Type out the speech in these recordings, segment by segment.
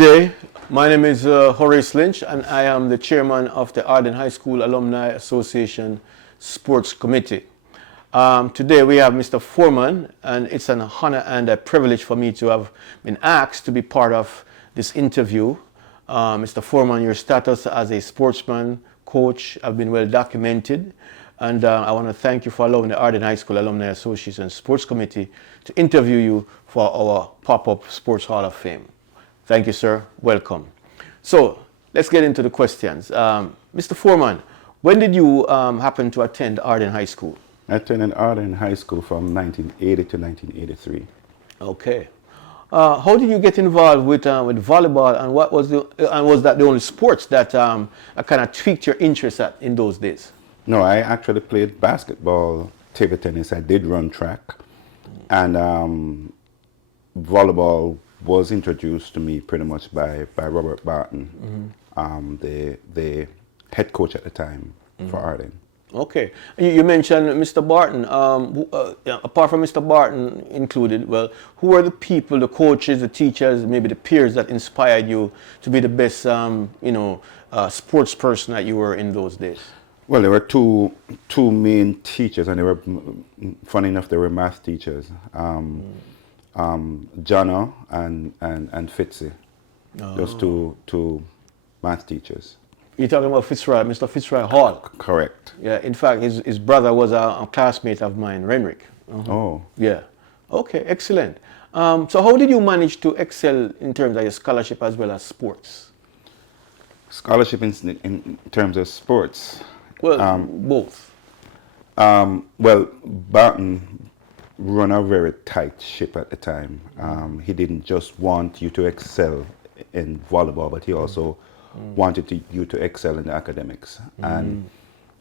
day. My name is Horace Lynch, and I am the chairman of the Ardenne High School Alumni Association Sports Committee. Today we have Mr. Foreman, and it's an honor and a privilege for me to have been asked to be part of this interview. Mr. Foreman, your status as a sportsman, coach, have been well documented, and I want to thank you for allowing the Ardenne High School Alumni Association Sports Committee to interview you for our pop-up Sports Hall of Fame. Thank you, sir. Welcome. So let's get into the questions. Mr. Foreman, when did you happen to attend Ardenne High School? I attended Ardenne High School from 1980 to 1983. Okay. How did you get involved with volleyball, and was that the only sports that kind of tweaked your interest in those days? No, I actually played basketball, table tennis. I did run track, and volleyball was introduced to me pretty much by Robert Barton, the head coach at the time for Ardenne. Okay. You mentioned Mr. Barton. Apart from Mr. Barton included, well, who were the people, the coaches, the teachers, maybe the peers that inspired you to be the best, sports person that you were in those days? Well, there were two main teachers, and they were, funny enough, they were math teachers. Jono and Fitzy, those two math teachers. You're talking about Fitzroy, Mr. Fitzroy Hall? Correct. Yeah, in fact, his brother was a classmate of mine, Renrick. Oh. Yeah. Okay, excellent. So how did you manage to excel in terms of your scholarship as well as sports? Scholarship in terms of sports? Well, both. Well, Barton run a very tight ship at the time. He didn't just want you to excel in volleyball, but he also wanted you to excel in the academics. And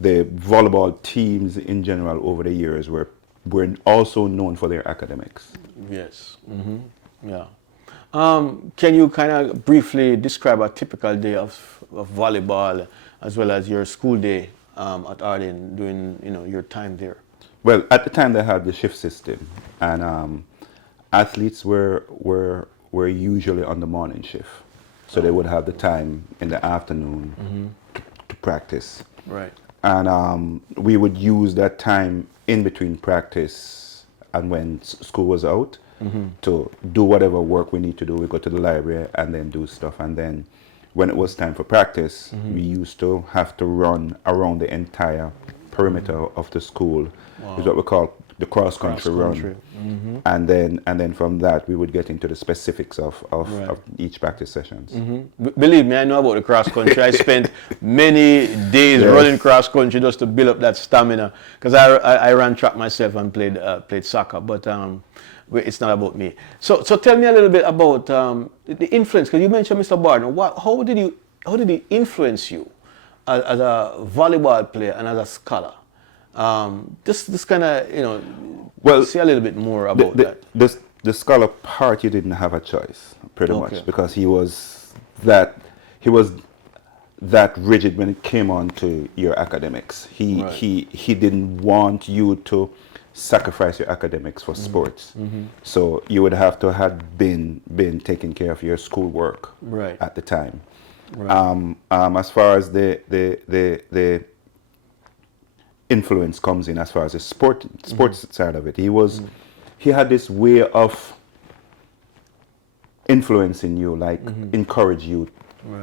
the volleyball teams in general over the years were also known for their academics. Yes. Yeah. Can you kind of briefly describe a typical day of volleyball as well as your school day at Ardenne during your time there? Well, at the time they had the shift system, and athletes were usually on the morning shift, so they would have the time in the afternoon to practice. Right. And we would use that time in between practice and when school was out to do whatever work we need to do. We go to the library and then do stuff, and then when it was time for practice, we used to have to run around the entire perimeter of the school. Wow. Is what we call the cross-country run. And then from that we would get into the specifics of each practice sessions. Believe me, I know about the cross-country. I spent many days running cross-country just to build up that stamina, because I ran track myself and played soccer, but it's not about me. So tell me a little bit about the influence, because you mentioned Mr. Barton. How did he influence you as a volleyball player and as a scholar? This kind of, well, see a little bit more about that. The scholar part, you didn't have a choice, pretty much, because he was that rigid when it came on to your academics. He didn't want you to sacrifice your academics for sports. So you would have to have been taking care of your schoolwork at the time. Right. As far as the influence comes in, as far as the sports side of it, he had this way of influencing you, like encourage you,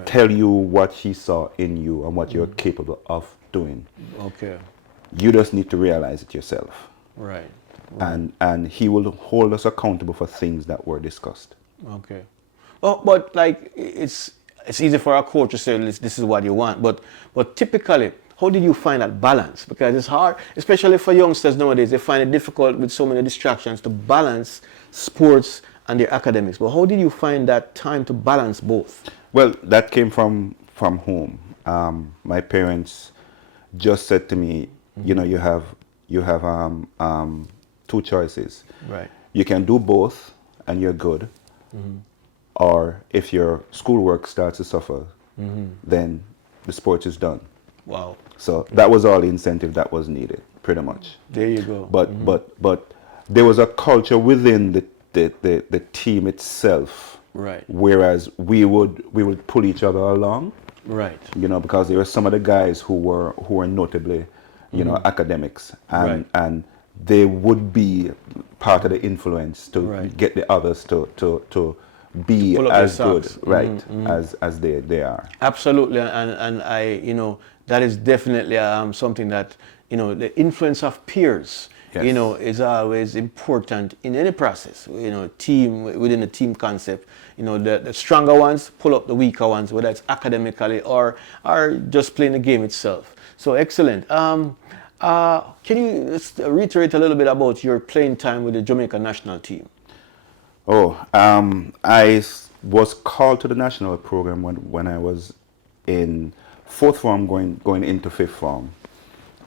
tell you what he saw in you and what you're capable of doing. Okay. You just need to realize it yourself. Right. And he will hold us accountable for things that were discussed. Okay. Well, but like it's easy for a coach to say this is what you want, but typically, how did you find that balance? Because it's hard, especially for youngsters nowadays. They find it difficult with so many distractions to balance sports and their academics. But how did you find that time to balance both? Well, that came from home. My parents just said to me, you have two choices. Right. You can do both and you're good. Or if your schoolwork starts to suffer, then the sport is done. Wow. So that was all the incentive that was needed, pretty much. There you go. But there was a culture within the team itself Right. Whereas we would pull each other along, Right. because there were some of the guys who were notably, academics, and Right. and they would be part of the influence to Right. get the others to be pull up their as good, socks. right, as they are. Absolutely, and I, that is definitely something that, the influence of peers, Yes. is always important in any process. Team within the team concept. The stronger ones pull up the weaker ones, whether it's academically or just playing the game itself. So excellent. Can you just reiterate a little bit about your playing time with the Jamaica national team? Oh, was called to the national program when I was in fourth form, going into fifth form,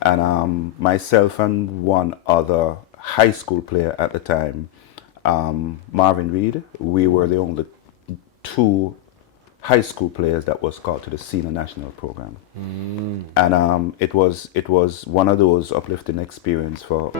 and myself and one other high school player at the time, Marvin Reed, we were the only two high school players that was called to the senior national program, and it was one of those uplifting experience for